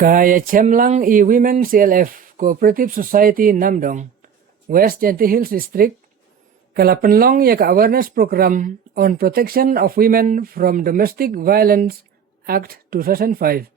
Kaya Chemlang i Women CLF Cooperative Society Namdong, West Genti Hills District, kalapenlong ya ka awareness program on protection of women from domestic violence Act 2005.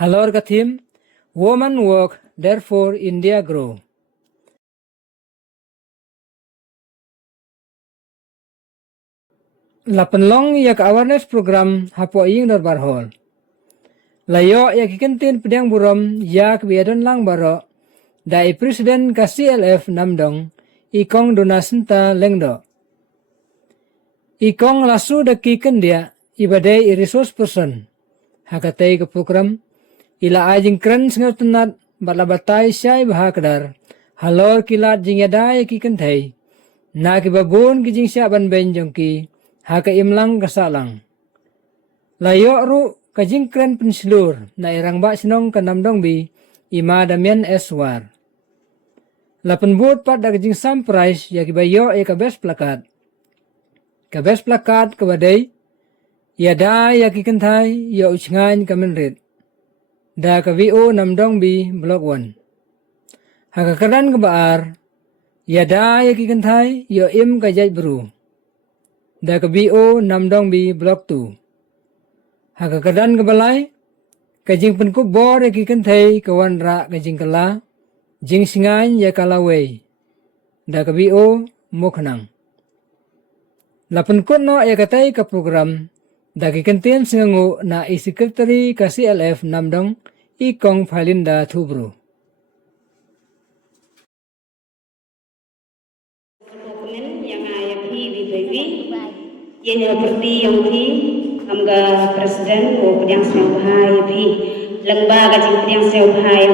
Halor ka theme, Woman Work, Therefore India Grow. Lapenlong ya ka awareness program hapo ing darbarhol. Layo ya kikentin pedang buram ya kebiadan lang baro dai presiden ka CLF Namdong ikong donasenta lengdo. Ikong lasu daki kendia ibadai resource person. Hakatai ke program ila ajing keren sengertenat balabatai syai bahakadar halor kilat jing yadai kikentai na kibabun kijing syaban benjong ki haka imlang kasalang. Layo ru kajing keren pensilur na irang bak sinong kanamdong bi ima damian eswar. Lapan buat pat da kajing surprise ya kibayo ya kabes plakat. Kabes plakat kabadai ya da ya kikentai ya uchngan kamenrit. Da ka VO namdong bi blok 1. Haka karan kebaar ya da ya kikentai ya im kajaj beru. Da ka VO namdong bi blok 2. Haka kadan kebalai kajing penkub bor ya kikentai kawan ra kajing kala jing singan ya kalawai. Da ka VO moknang. Lapan no ya katai ka program da kikentin singangu na i-secretary ka CLF Namdong ikong Falinda Thubro. Dokumen yang ayat baby yang seperti yang amga presiden o pedang sewahai bi lembaga jing pedang sewahai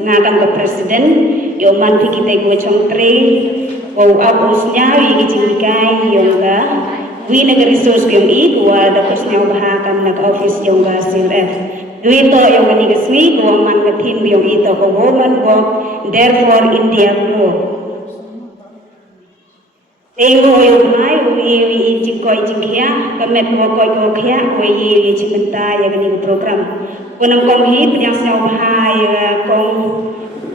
ngagam ke presiden yo man pi kita go chongtre o abusnya wi jing kai yo ga wi negeri resource yo i wa da kusnya bahakam nak office yo ga CLF wi to yo ga ni geswi go man ka tim yo i to ko woman work therefore India grow. Ego yo mai wi jingkoi jingkia kamet koi kia ko ye cimenta ya gani program konam kong hi pedang sau bahai kong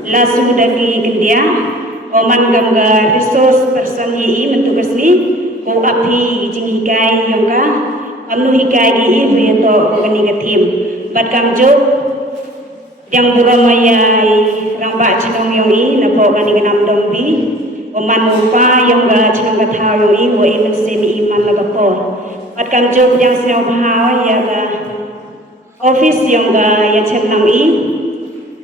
lasu dagi kendia oman gamga resource person ye mentugas ni ko api jing hikai yoga amnu hikai gi i to gani gatim bat kam jo yang buramaya ramba chong yo i na po gani ganam dong bi Oman lupa yang ga chang ga thao yi wo i man semi iman la ko at kam job yang sel bahao ya ga office yang ga ya chem nam i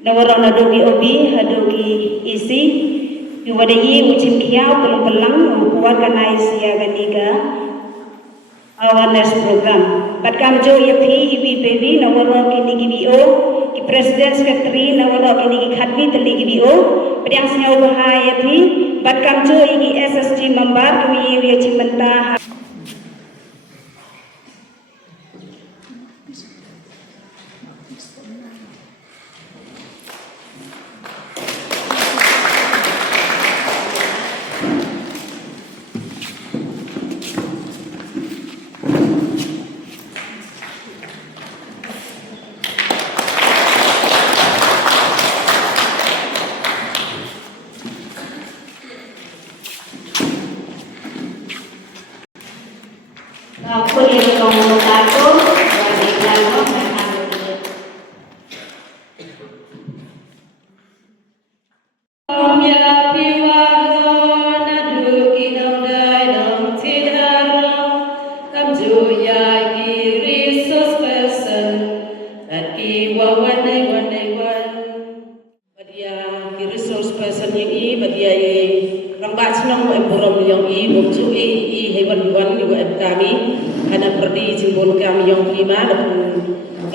na wara na do bi obi hadu ki isi yu wada yi u chim khiao pelung pelang u organize ya ga ni ga awareness program at kam jo ya phi ibi baby na wara ki ni gi o ki president secretary na wara ki ni gi khatbi tali gi o pedang sel bahaya phi Bat kamjo igi SSG member kami wiya cimenta. Aku yang ngomong aku, bagi lalu mereka ya piwado nadu kinong dai dong tidaro kamju ya kiri suspension aki wawan badia kiri suspension ini badia rambat senang buram yang i bukju i hewan ni wa kami ana perdi jimbon kami yang prima dan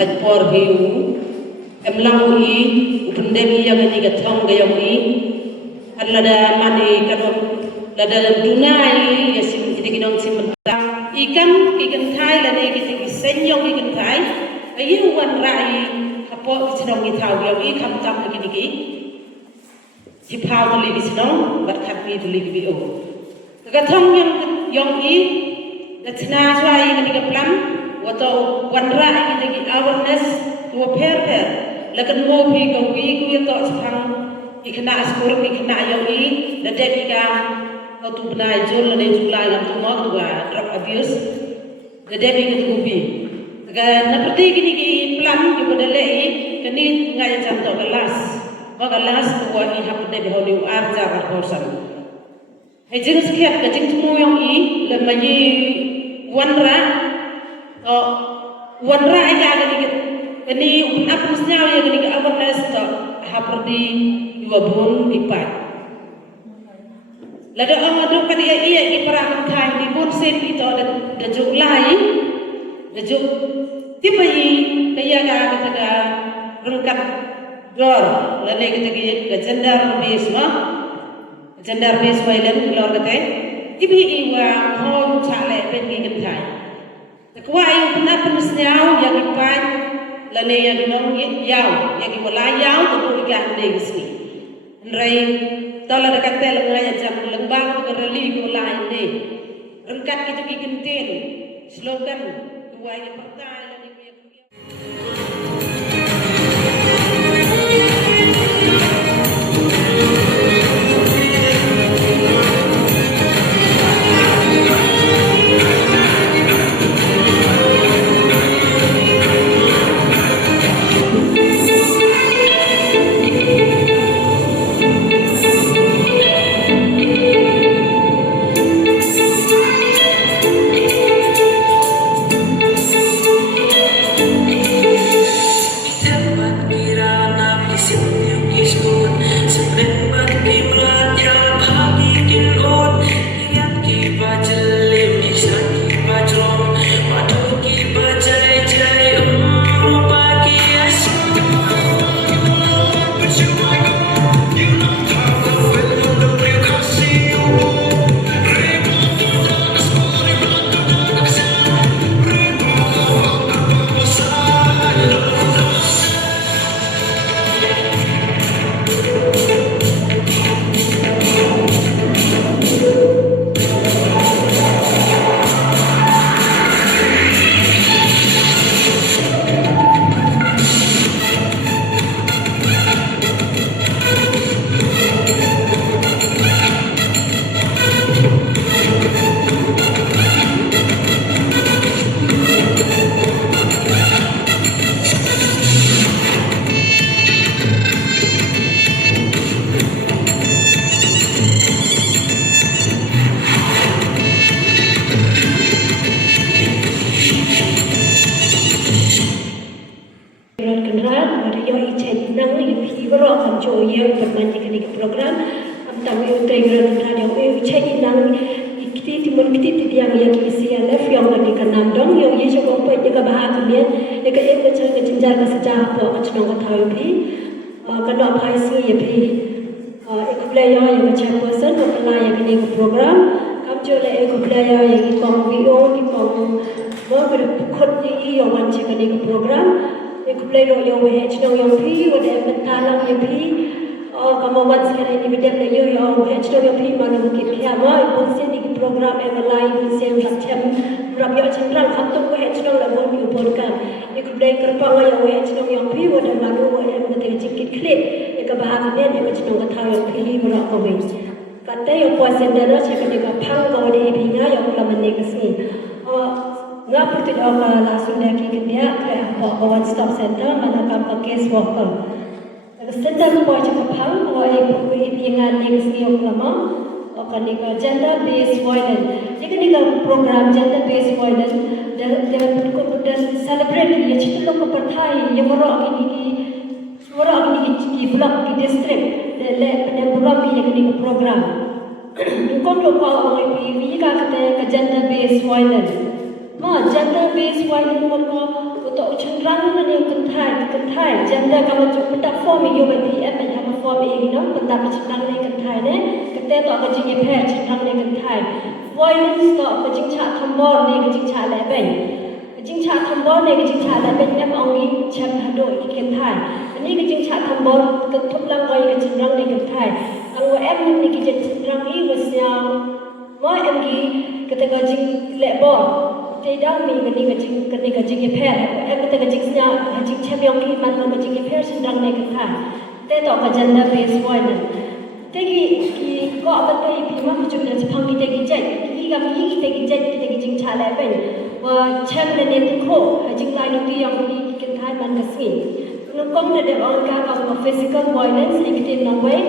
ekspor hiu emlang i upendemi yang ni gatong gayong i alada mani kadon lada dunai yasim ide kinong simenta ikan thai lade kiti senyong ikan thai ayu wan rai hapo senong itau yang i kam tam kini Jipau tu lebih senang, berkat ni tu lebih o. Kegatong yang i, datna suai ini kepelam, atau wanra ini awareness, dua per lakan mo pi ka wi ku to sang ikna skor ikna yo I la de ka au tu bnai jol le julai la tu mo tu drug abuse la de ka tu pi ga na perti kini ki plan ki padale I kani ngai jam to kelas magalas tu wa I hap de ho liu arja ka hosan he jing skiat ka jing tu mo yo I le ma yi wanra wanra aja kani up musnya ya kani ka awareness to haperdi dua bun ipat lada amadu kani iya ki para kai di bun sen itu da juk lai da juk tibai kaya ga kata rungkat dor lane kata ke gender based violence lor kata ibi iwa ho chale pen ki kan kai takwa ayu puna penusnyau ya ipat lane ya ginong yaw ya gi wala yaw to ko ga de gisni nrai tala dekat tel ngaya jam lembang to reli ko lai ne rengkat itu ki gentin slogan kuai ni partai lane ki program am integran radio cai nang ikti timun kiti tiang yang isi alef yang lagi kanam dong yang ye coba apa jaga bahag kemudian jaga em kecil kecinjar ke sejah apa kecil nong tahu pi kena apa isi ye pi ikut player yang kecil person apply yang ini program kam jole ikut player yang ikut video ikut mau berikut ni yang macam ini program ikut player yang yang pi wada em bentalang ye pi kamu buat sekarang ini bidang lagi yang HDO yang prima nak kita siapa ibusen di program MLI ibusen macam berapa cenderung kantor ke HDO lah buat diuburkan ikut dari kerpang yang HDO yang prima dan malu yang betul cikit klip yang kebahagiaan yang HDO ketahui yang pilih berapa wes kata yang puasan darah cakap dengan pang kau di pinga yang kalau menegasi ngap tidak langsung lagi ke dia ke one stop center mana kamu case worker Sedang buat cakap awak ibu yang negeri ulama, akan nikah gender based violence. Jika nikah program gender based violence, dan celebrate ia cerita lokal pertai yang orang ini di blok di distrik, dan program yang ini program. Bukan lokal orang ini kata gender based violence. Gender based violence untuk cenderung yang kentai gender kamu cuba form yang bagi apa yang form ini no pentak cenderung yang kentai ne kita tu akan jadi pair cenderung yang kentai violence tu akan jadi cak tambor ne jadi cak leben jadi cak tambor ne jadi cak leben yang orang ini cak hado ini kentai ini jadi cak tambor ketup langkau yang cenderung yang kentai kalau em ini jadi cenderung ini wasnya mau em ini ketika jadi lebor tidak mi gani repair em kita gajingnya gajing champion ki man ko gajing repair sedang naik ka te to ka janda base point te ki ko abat pe pi ma chu na chapang ki te ki jai ki ga mi ki te ki jai ki te ki jing cha la pen wa cham ne ne ko gajing lai ni ti yang ki kin thai man ka sin no kom ne de on ka ka physical violence ik te na wei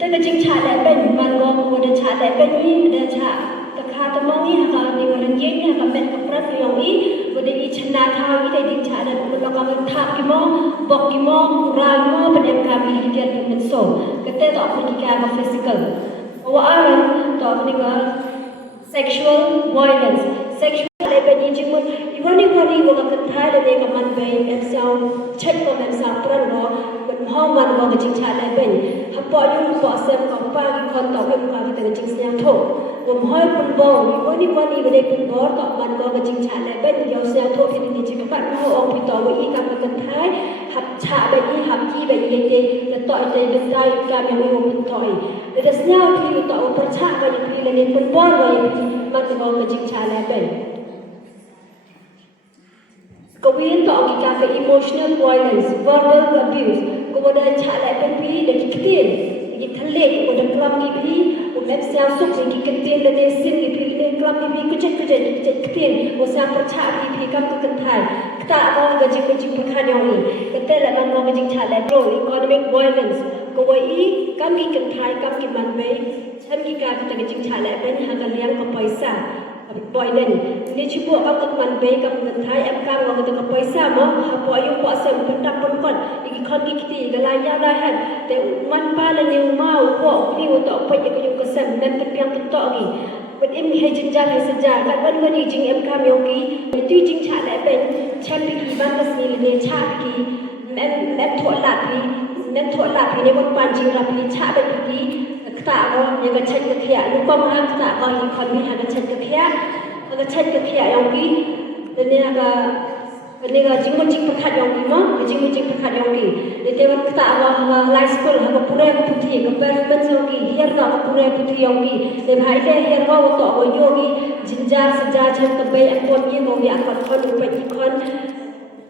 te gajing cha la pen man ko ko de cha la pen ni de cha ta mong ni ha ni ngan ye ni ha met ka prat yo i bo de i chna tha i de ding cha da ko ka tha ki mo bok ki mo ra mo ba de ka bi ki ter men so ka te to ki ka physical wa aran to ni ka sexual violence sexual le ba ni ji mo i wani ko ka tha de ka man be em sao chet ko em sao pran ro ben ho man ko ka jing cha le ben ha po yu po sem ko pa ki kon to ka ka te jing sia tho hoi pun bong ni wani bade pun bor to man ko ga jing cha le ben yo se tho phi ni chi ka pat ho ong pi to wi ka ka thai hap cha be ni hap ki be ye te to te de dai ka me wo pun toi de snya phi to par cha ka ni phi le ni pun bor wa ye man ko ga jing cha le ben ko wi to ki ka ka emotional violence verbal abuse ko da cha le ben phi de ki tin ki thale ko da klam ki phi em sao suk ki ketin le sin ki phi le klam ki ku chet ketin o sa par cha ki kam ku kan thai ta ko ga ji pa khan yo ni kete la man ko ga ji cha le pro economic violence ko wa i kam ki kan thai kam ki man be cham ki ka ta ga ji cha le ben ha ga liang ko paisa boy len ni chi bo ka man be kam kan thai em kam ko ga paisa mo ha po yu po sem pun tak pun kon ki khon ki ti ga la ya la han te man pa le ni mau ko ni wo to pa ki ko sem men pe piang to gi but em he jin ja hai sa ja ka ban ni jing em kam yo ki ti jing cha le ben chem ki ban ka si le cha ki men tho la ki ne ko pan jing ra pi cha be ki ta ko ye ga chen ka khia ni ko ma ta ko yi khon mi ha ga chen ka khia yo ki ne ga ni ga jing mo jing pa khat yo ki mo jing mo jing pa khat yo ki de te wa ta wa high school ha ko pure ko thi ko per ben so ki hier ga ko pure ko thi yo ki de bhai le hier ga wo to wo yo ki jin ja sa ja chen ka be an pon ye mo ya ko khon pe ki khon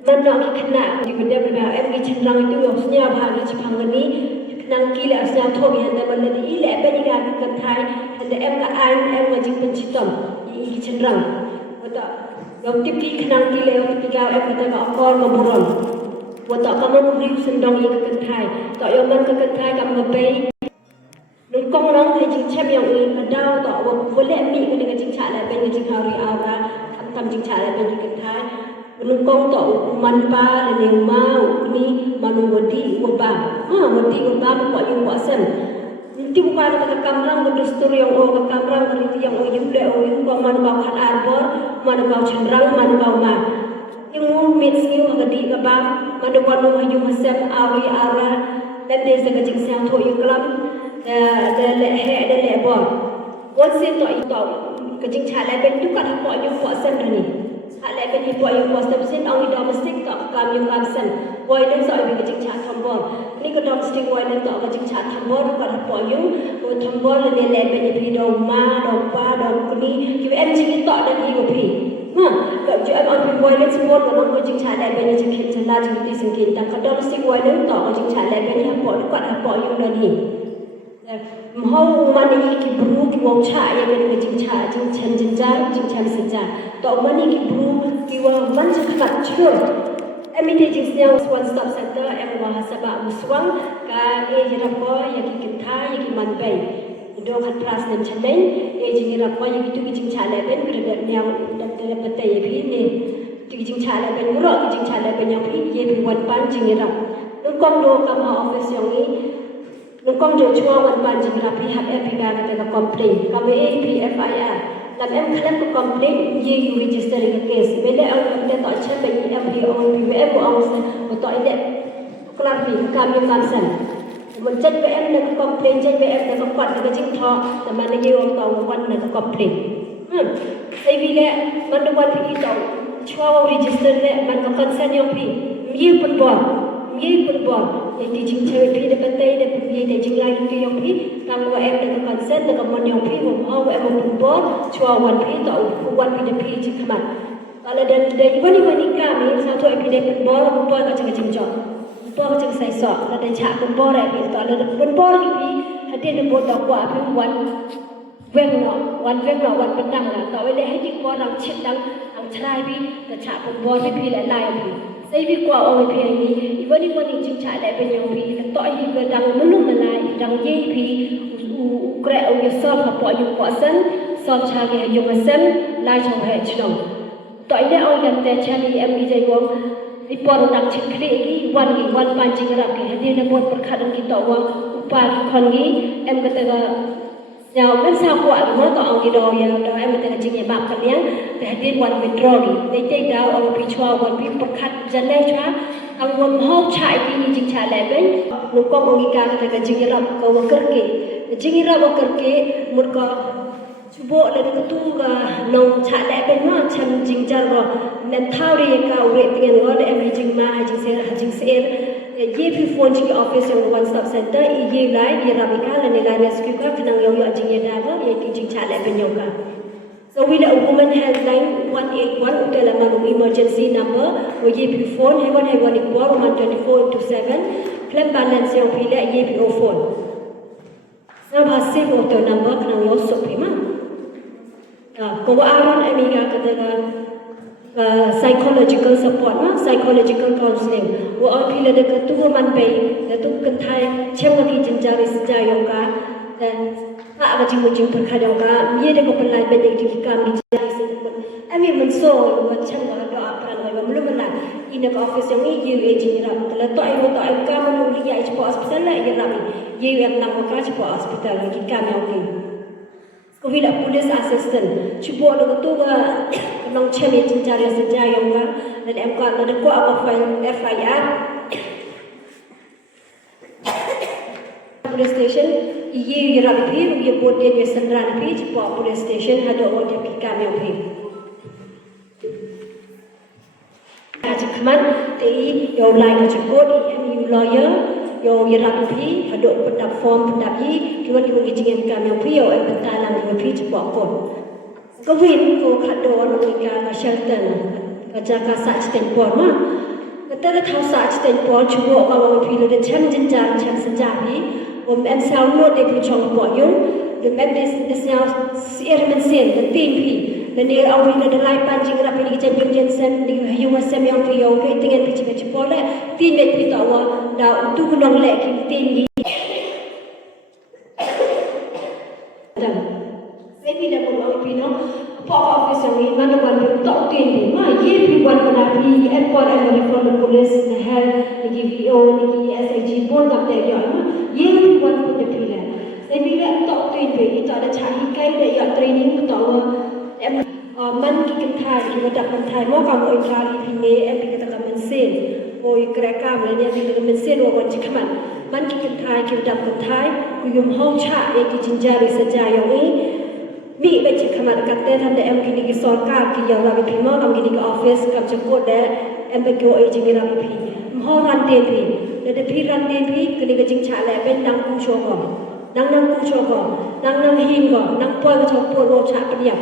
man no ki khna di ko de ba em ki chen rang tu yo snya bha ni chi phang ni nang ki la snya tho bi han de ban le i le pe ni ga ka thai han de em ka an em ma jing pen chi tom i ki chen rang wo to Yang tipi kenang kile yang tiga em kata ka akor ka buron. Wa ta ka man ri sendong i ka kentai. Ta yo man ka kentai ka ma bei. Nung kong nang hai jing chem yang i ka dau ta wa le mi ka dengan jing cha la ben ka jing hari aura. Tam jing cha la ben ka kentai. Nung kong ta man pa le ne mau ni manu wadi wa ba. Wadi wa ba ko yu wa sem. Nanti bukan kata kamrang berdustur yang ka kamrang keriti yang yum le yum ko man ka khan arbor man ka chenrang man ka ma yung mit siu ka di ka ba man do kan mo yung hasem awi ara dan de sa ka jing sang tho yung klam da le he da le bo won sin to i to ka jing cha le ben tu ka po yung po sem ni cha le ben po yung po sem sin awi domestic to kam yung kam sem boy den so i ka jing cha thom bo ni ka domestic boy den to ka jing cha thom bo ka po yung ko thom bo le le ben ni do ma do pa do kuni ki em jing to da ni ko pi ka ju em on boy den support ko ko jing cha le ben ni jing cha la jing ti sing kin ta ka domestic boy den to ka jing cha le ben ni po ko po yung da ni Mau mani ki bru ki wong cha ya ga jing cha jing chen jing ja jing chen se ja to mani ki bru ki wa man cha khat chur emite jing siang one stop center em wa hasaba muswang ka e jira ko ya ki kitha ya ki man bai do khat pras nem chamen e jing ra ko ya ki tu ki jing cha le ben gre ben nyang dam te le pate ye phi ne tu ki jing cha le ben ro ki jing cha le ben yang phi ye bi wan pan jing ra no kom do kam ha office yang ni Nung kong jo chua wan pan jing ra pi hap epi ga ka complain ka me PFIR lam em khlem ko complain ye you register the case bele au em te to chen be em pi on pi em ko au se ko to ide klam pi ka mi kam san mon chen be em ne complain chen be em ne ko kwat ka jing tho ta man ye ong to wan ne ko complain sai bi le man do wan pi to chua register le man ko consent yo pi mi pun bo ye football ye teaching cewek pi de pentai de pi de jing lai tu yang pi tang wa em de consent de mon yang pi ho em football chua wan pi to wan pi de pi chi khamat kalau dan wani kami satu pi de football ka chang ching jo football ka chang sai so la de cha football ra pi to la football pi hati de bot da kwa pi wan wen no wan pedang la to le hai ji ko dang chit dang ang chrai pi de cha football pi la lai pi sai bi kwa o pi ni wani ching cha la pen yang pi to hi ko dang mulu malai dang ye pi ukra o ye so pa po yu ko san so cha ge yu ma san lai chong he chnom to ile o yan te cha ni em ni jai ko i por dang chit kre gi wan pan ching ra ke he ne bot par khadam ki to wa upa khon gi em ka ta ga nhau bên sau của anh mới còn gì đồ giờ đó em mình chỉ nhận bạc cái miếng để đi quan withdraw đi để đào ở bị chua quan bị bật khát dân đây chua anh muốn hốt chạy đi như chính trả lại bên lúc con ông kia cái chính là câu worker kia chính là worker kia một cái bộ là cái tu nông trả lại bên nó chăm chính trả rồi nên thao đi cái rate tiền đó để em chính mà chính sẽ ye pi phone chi office yang one stop center ye lai ye rabika la ne lai rescue ka khnang yo yo jing ye da ba ye ki jing cha le ben yo ka so we la woman helpline 181 utela maru emergency number wo ye pi phone he one equal 124/7 claim balance yang pi la ye pi o phone so ba save auto number khnang yo so pi ma ko wa aron amiga ka da psychological support psychological counseling wo a phila de ka tu man bei de tu kan thai chemati jinjari sja yoga dan pa ga jing jing par kha yoga ye de ko palai be de ki kam ki jari se ami man so ko chang ga do apra no ba mulu man in the office yang ni ye jing ra la to ai ka man li ya ipo hospital la ye ra ye em na ko ka ipo hospital ki kam yo ki ko vi la police assistant chubo lo tu ga nong chemi jinjari sja yoga dan em ka na ko apa FIR police station ye rabi ye board ye sandran pi po police station hado on ye pikam yo pi aja kman te yo lai ka chukot MU lawyer yo ye rabi pi hado pendap form pendap yi kiwan ki jingen kam yo pi yo em bentalang yo pi po kon ko win ko khado no ka shelter ka jaka sa tempor ma kata le thau sa tempor chuo ka wa pi le chem jinjar chem sanja pi em sao lo de pi chong po yung de em des now sier men sen de tin pi de ne au ri de lai pan jing ra pi ki chen yung jen sem di yu wa sem yang pi yo pi tingen pi chi po le tin me pi to wa da tu ku nong le ki tin yi sai pi le mo pi no po office yang ni man wan pi to tin pi ma ye pi wan na pi en por en from the police the hell ni ki VO ni ki SAG bon kap te yo ma ye pi wan pu de pi le sai pi le to tin pi to da cha hi kai de yo training to em man ki kan thai ki da kan thai mo ka mo tra li pi ne em pi ka ta men sen oi kra ka me ne pi ka men sen o wan chi khaman man ki kan thai ki da kan thai ku yum ho cha e ki jinjari sa ja yo ni mi be chi khamat ka te tham de em ki ni ki sarkar ki yo la pi mo kam ki ni ka office kam cha ko de em be ko e ji mi ra pi ho ran te pi de pi ran te pi ki ni ka jing cha le ben dang ku cho ko nang ku cho ko nang him ko nang po ka cho po ro cha pa yam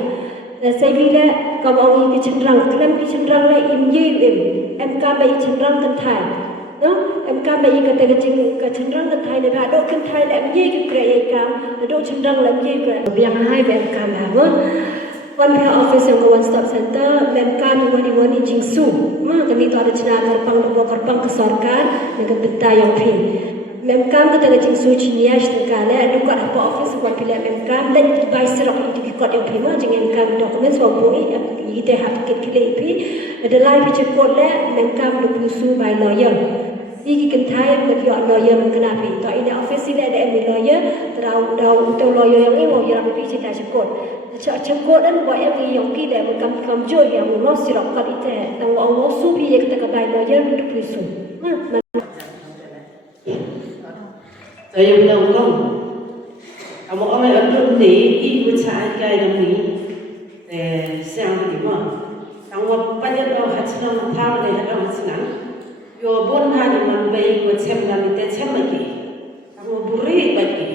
de sai vi le ka ba ngi ki chen rang klam ki chen rang le im ye em ka ba i chen rang kan thai no em ka ba i ka te ka jing ka chen rang kan thai ne ra do kan thai le em ye ki kre ye kam do chen rang le em ye kre biang hai be em kam ha bo one pia office yang one stop center mem kan wani jing su ma ka ni to ada china karpang ke sarkar dengan benta yang pin mem kan ka daga jing su chinia shtka le adu ka apa office ko pila mem kan dan bai serok itu ko yang pin ma jing em kan document so bo i te hat ke kile pi ada lai pi che ko le mem kan lu su bai lawyer Iki kentai berjual lawyer mengkena pi. To ini office ini ada ambil lawyer, terau lawyer yang ini mau yang pi cerita cekut. Cekut dan buat yang kita mengkam jual yang mau sirap kat itu. Dan orang su pi yang kita kebai lawyer untuk pisu. Saya bilang ulang, kamu orang yang belum ni, ibu cakap yang ni, siang ni mana? Kamu banyak orang hati orang apa ni orang senang. Yo bon hani man bay ko chem na mite chem lagi. Aku buri bagi.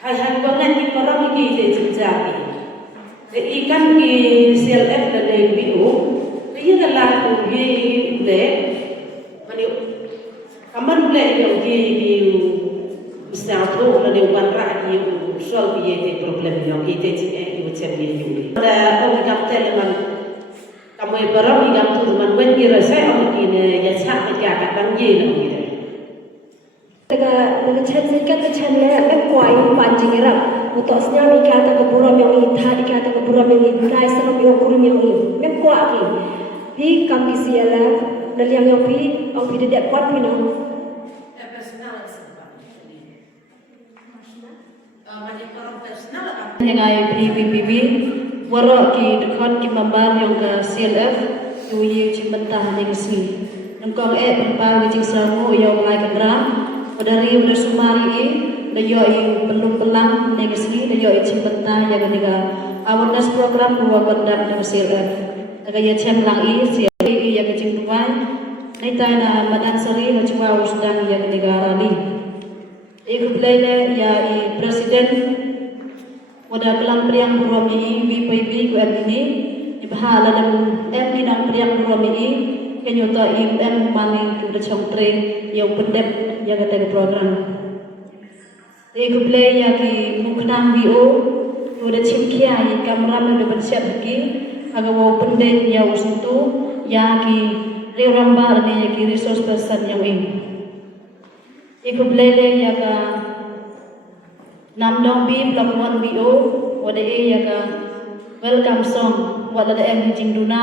Hai bangan ni parang ki je jinjari. De ikan ki CLF da de biu. Kaya gala ko ye le. Mani kaman le yo ye bisa tu la de wan ra ye solve ye de problem yo ye de je chem ye yo. Da o kam teleman kamu barang yang tu man wen kira saya orang ini ya cak kerja kat banjir lagi dah. Daga chan le ben kwai panjing era untuk senyap ikata ke buram yang ini tadi kata ke buram yang ini guys sama yang kurum yang ini ben kwai ki di kami siala dan yang pi au pi dedek kuat pi no yang ai PBB warok ki dekat ki mambar yang ke CLF tu ye cimentah ning sini nangkong berpau ki samu yang lai kendram dari udah sumari da yo belum pelang ning sini da yo cimentah yang ketiga awareness program dua bandar ning CLF daga ye cemlang CLF yang kecing tuan nai na madan seri macam sedang yang ketiga rali ikut lainnya ya presiden pada kelang priang buram ini VPB ku ini dibahala dan ini nang priang buram ini kenyata im maning ku da chong train yang pendep yang kata program ikut play ya ki muknang bio ku da chimkia i kamera me da bersiap lagi aga wo pendek ya usuntu ya ki rirambar ni ya ki resource person yang ini ikut play ya ka Namdong bi pelabuhan BO wada ya ka welcome song wada da em jing duna